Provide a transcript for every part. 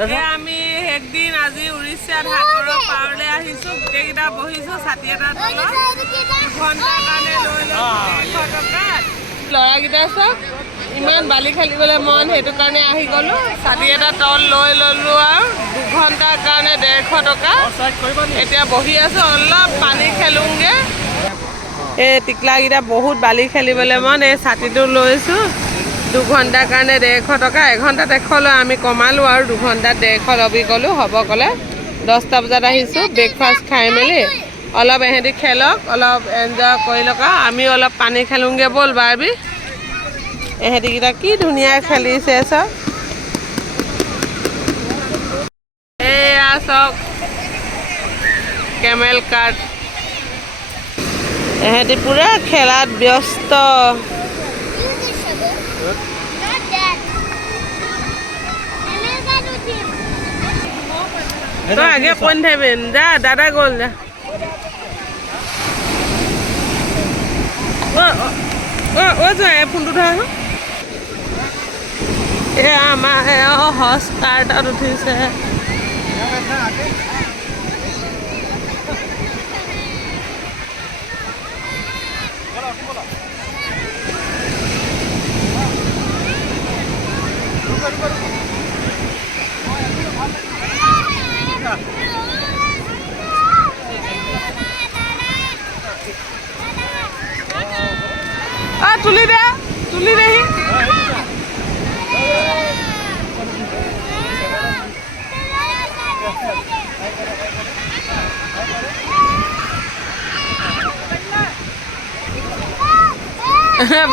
আমি একদিন আজি উৰিষ্যাত সাগৰৰ পাৰলৈ আহিছোঁ গোটেইকেইটা বহিছোঁ ছাতি এটা তলত দুঘণ্টাৰ কাৰণে লৈ লৈছোঁ 100 টকাত ল'ৰাকেইটা চব ইমান বালি খেলিবলৈ মন সেইটো কাৰণে আহি গ'লোঁ ছাতি এটা তল লৈ ল'লোঁ আৰু 2 ঘণ্টাৰ কাৰণে 150 টকা এতিয়া বহি আছোঁ অলপ পানী খেলোঁগৈ এই টিকলাকেইটা বহুত বালি খেলিবলৈ মন এই ছাতিটো লৈছোঁ 2 ঘণ্টাৰ কাৰণে 150 টকা 1 ঘণ্টাত 100 লৈ আমি কমালোঁ আৰু 2 ঘণ্টাত 150 ল'বি গ'লোঁ হ'ব ক'লে 10টা বজাত আহিছোঁ ব্ৰেকফাষ্ট খাই মেলি অলপ এহেঁতি খেলক অলপ এনজয় কৰি লওক আমি অলপ পানী খেলোঁগৈ ব'ল বাৰ্বি এহেঁতিকেইটা কি ধুনীয়া খেলিছে চব এয়া চব কেমেল কাৰ্ট এহেঁতি পুৰা খেলাত ব্যস্ত তো আগে কোন থাকবেন যা দাদা গ'ল যা ও যোৱা ফোনটো ধৰা এই আমাৰ হৰ্চ কাৰ্টত উঠিছে তুলি দেহি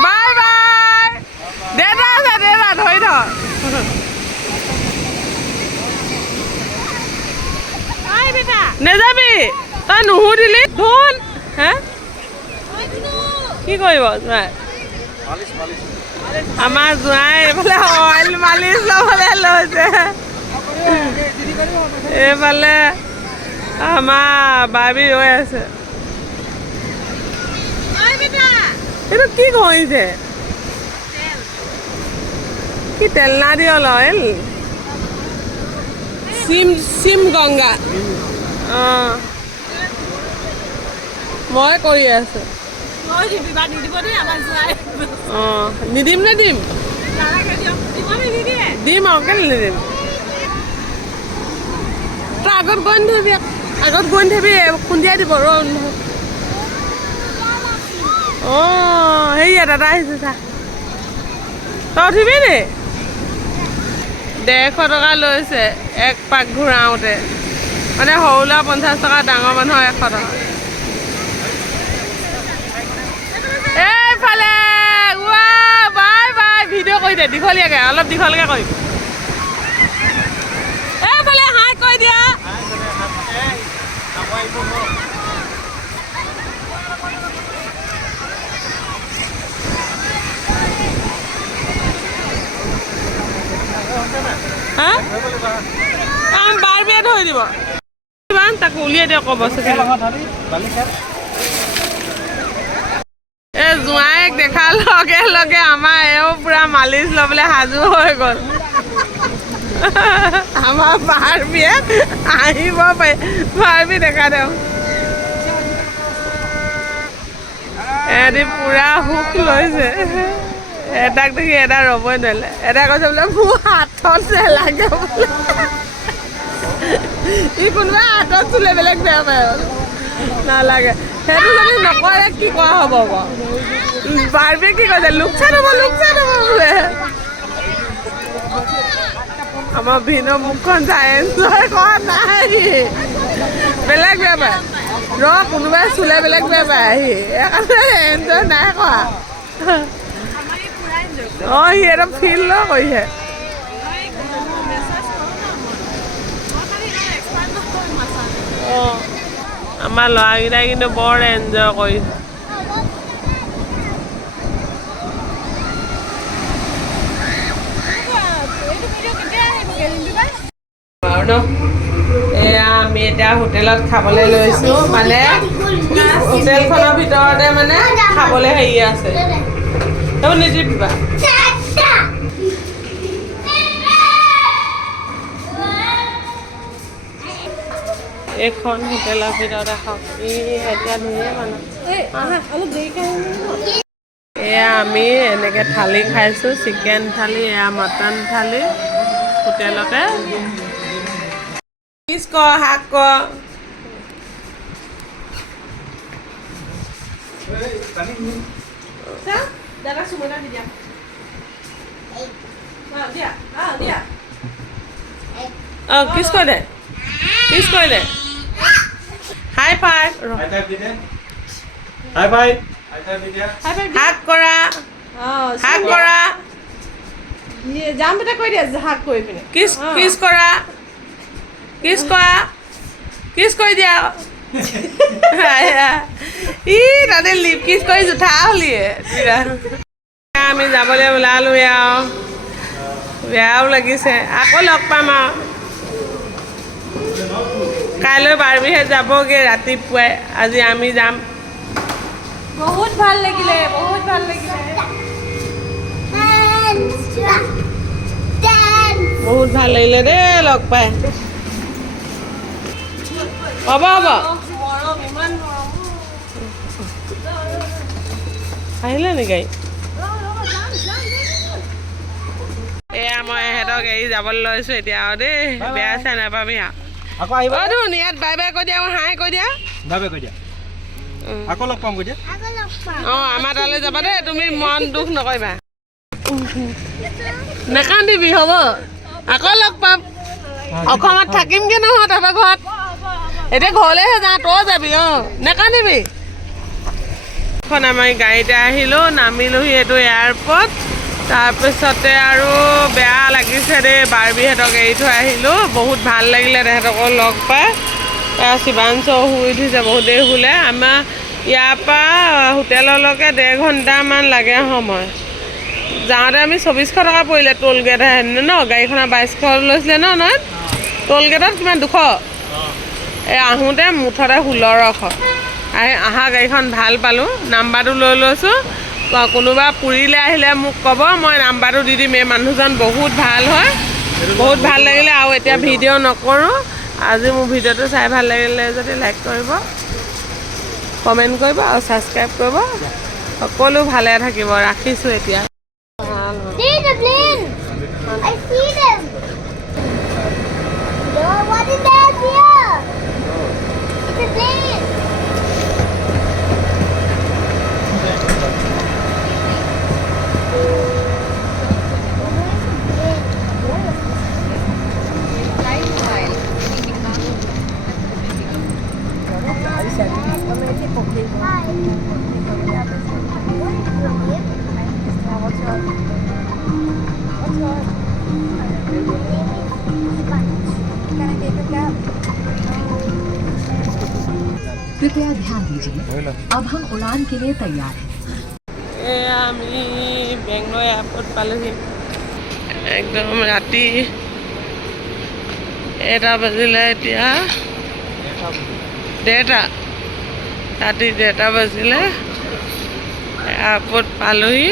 বাই বাই দেতা আছে দেতা ধৰি ধৰ নেযাবি তই নুসুধিলি ধুন হে কি কৰিব জোঁৱাই আমাৰ জোঁৱাই এইফালে অইল মালিচ ল'বলৈ লৈছে এইফালে আমাৰ বাৰ্বি ৰৈ আছে এইটো কি কৰিছে কি তেল না দিয়ল অইল চিম গংগা অঁ মই কৰি আছোঁ অঁ নিদিম নে দিম দিম আৰু কেলৈ নিদিম তই আগত গৈ নাথাবি খুন্দিয়াই দিব ৰ অঁ সেয়া দাদা আহিছে চা তই উঠিবি নি 150 টকা লৈছে 1 পাক ঘূৰাওঁতে মানে সৰু ল'ৰা 50 টকা ডাঙৰ মানুহৰ 100 টকা এইফালে বাই বাই ভিডিঅ' কৰি দে দীঘলীয়াকৈ অলপ দীঘলকৈ কৰিম এইফালে হাই কৈ দিয়া বাৰ্বিয়ে ধৰি দিব তাকো উলিয়াই দিয়ক বস্তু এই জোঁৱাইক দেখাৰ লগে লগে আমাৰ এও পুৰা মালিচ ল'বলৈ সাজু হৈ গ'ল আমাৰ বাৰ্বিয়ে আহিব পাৰি বাৰ্বি দেখা দেও এহেঁতি পুৰা সুখ লৈছে এটাক দেখি এটা ৰ'বই নোৱাৰিলে এটা কৈছে বোলে মোৰ হাতত নেলাগে বোলে ই কোনোবাই হাতত চুলে বেলেগ বেয়া পায় নালাগে সেইটো যদি নকৰে কি কৰা হ'ব বাৰু বাৰ্বি কি কৈছে লোকচান হ'ব বোলে আমাৰ ভিন মুখখন চাই এনজয় কৰা নাই বেলেগ বেয়া পায় কোনোবাই চুলে বেলেগ বেয়া পায় আহি সেইকাৰণে এনজয় নাই কৰা অঁ সি একদম ফিল ন কৰিছে অঁ আমাৰ ল'ৰাকেইটাই কিন্তু বৰ এনজয় কৰিছে এয়া আমি এতিয়া হোটেলত খাবলৈ লৈছোঁ মানে হোটেলখনৰ ভিতৰতে মানে খাবলৈ হেৰি আছে তই নিদিবা এইখন হোটেলৰ ভিতৰত এখন এতিয়া ধুনীয়া মানুহ এয়া আমি এনেকৈ থালি খাইছোঁ চিকেন থালি এয়া মটন থালি হোটেলতে পিচ কৰ শাক কৰ দাদা চুমনা দি দিয়া কিছ কৈ দে কিছ কৈ দে হাই ফাইভ হাই ফাইভ হাক কৰা হাক কৰা যাম বেটা কৈ দিয়া হাক কৰি পিনে কিছ কিছ কৰা কিছ কৰা কিছ কৰি দিয়া ই তাতে লিপ কিছ কৰি জুঠা হলিয়ে আমি যাবলৈ ওলালো আৰু বেয়াও লাগিছে আকৌ লগ পাম আৰু কাইলৈ বাৰ্বিহে যাবগৈ ৰাতিপুৱাই আজি আমি যাম বহুত ভাল লাগিলে বহুত ভাল লাগিলে বহুত ভাল লাগিলে দেই লগ পাই হ'ব হ'ব মৰম ইমান মৰম আহিলে নেকি গাড়ী এয়া মই ইহঁতক এৰি যাবলৈ লৈছোঁ এতিয়া আৰু দেই বেয়া চাই নাপাবি আকৌ আহিবা আৰু ধুন ইয়াত বাই বাই কৈ দিয়া হাই কৈ দিয়া বাবে কৈ দিয়া আকৌ লগ পাম কৈ দিয়া অঁ আমাৰ তালৈ যাবা দেই তুমি মন দুখ নকৰিবা নাকান্দিবি হ'ব আকৌ লগ পাম অসমত থাকিমগৈ নহয় তহঁতৰ ঘৰত এতিয়া ঘৰলৈহে যাওঁ তই যাবি অঁ নাকান্দিবি এখন আমি গাড়ীতে আহিলোঁ নামিলোহি এইটো এয়াৰপৰ্ট তাৰপিছতে আৰু বেয়া লাগিছে দেই বাৰ্বিহঁতক এৰি থৈ আহিলোঁ বহুত ভাল লাগিলে তেহেঁতকো লগ পাই শিৱাংশ শুই উঠিছে বহুত দেৰি শুলে আমাৰ ইয়াৰ পৰা হোটেললৈকে 1.5 ঘণ্টামান লাগে সময় যাওঁতে আমি 2400 টকা পৰিলে টোল গেট ন গাড়ীখনৰ 2200 লৈছিলে ন নহয় টোল গেটত কিমান 200 এই আহোঁতে মুঠতে 1600 আহা গাড়ীখন ভাল পালোঁ নাম্বাৰটো লৈ লৈছোঁ কোনোবা পুৰীলৈ আহিলে মোক ক'ব মই নাম্বাৰটো দি দিম এই মানুহজন বহুত ভাল হয় বহুত ভাল লাগিলে আৰু এতিয়া ভিডিঅ' নকৰোঁ আজি মোৰ ভিডিঅ'টো চাই ভাল লাগিলে যদি লাইক কৰিব কমেণ্ট কৰিব আৰু ছাবস্ক্ৰাইব কৰিব সকলো ভালে থাকিব ৰাখিছোঁ এতিয়া I see them. What is that here? It's a plane. कृपया ध्यान दीजिए अब हम उड़ान के लिए तैयार हैं আমি বেংগলৰ এয়াৰপৰ্ট পালোহি একদম ৰাতি 1টা বাজিলে এতিয়া 1:30 ৰাতি 1:30 বাজিলে এয়াৰপৰ্ট পালোহি